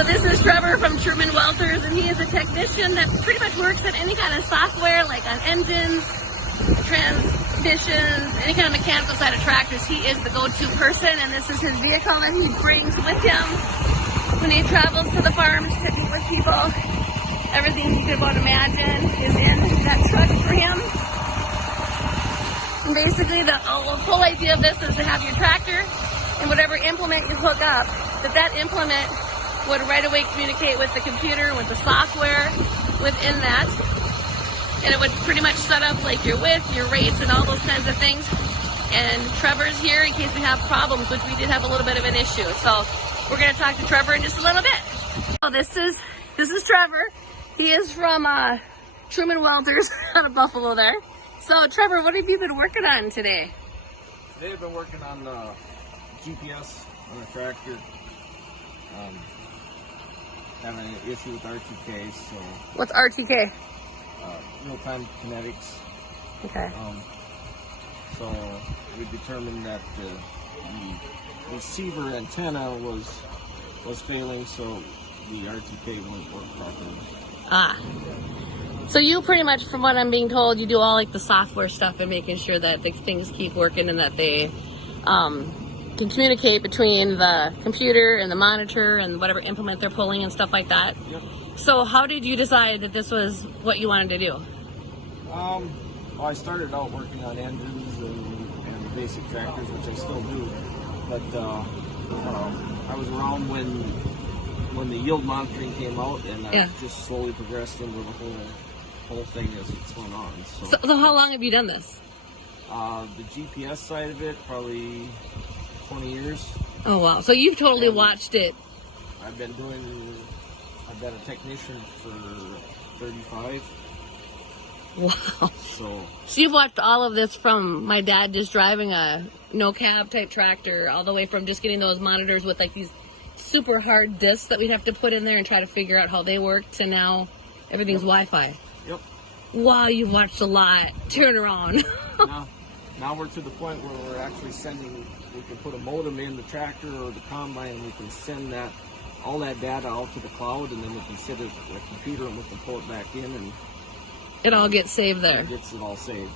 So this is Trevor from Trueman Welters, and he is a technician that pretty much works at any kind of software, like on engines, transmissions, any kind of mechanical side of tractors. He is the go-to person, and this is his vehicle that he brings with him when he travels to the farms to meet with people. Everything you could about imagine is in that truck for him. And basically the whole idea of this is to have your tractor and whatever implement you hook up, that implement would right away communicate with the computer, with the software within that. And it would pretty much set up like your width, your rates, and all those kinds of things. And Trevor's here in case we have problems, which we did have a little bit of an issue. So we're going to talk to Trevor in just a little bit. Oh, this is Trevor. He is from Trueman Welters out of Buffalo there. So Trevor, what have you been working on today? Today I've been working on GPS on a tractor. Having an issue with RTK, so... What's RTK? Real-time kinetics. Okay. So we determined that the receiver antenna was failing, so the RTK wouldn't work properly. Ah. So you pretty much, from what I'm being told, you do all like the software stuff and making sure that the things keep working and that they can communicate between the computer and the monitor and whatever implement they're pulling and stuff like that. Yep. So how did you decide that this was what you wanted to do? Well, I started out working on engines and basic tractors, which I still do. But I was around when the yield monitoring came out, and I just slowly progressed into the whole thing as it's going on. So how long have you done this? The GPS side of it, probably 20 years. Oh wow! So you've totally watched it. I've been a technician for 35. Wow. So you've watched all of this from my dad just driving a no cab type tractor, all the way from just getting those monitors with like these super hard discs that we'd have to put in there and try to figure out how they work, to now everything's Wi-Fi. Yep. Wow, you've watched a lot. Turn around. Now we're to the point where we're actually sending, we can put a modem in the tractor or the combine, and we can send all that data out to the cloud, and then we can sit at a computer and we can pull it back in, and it all gets saved there. It gets it all saved.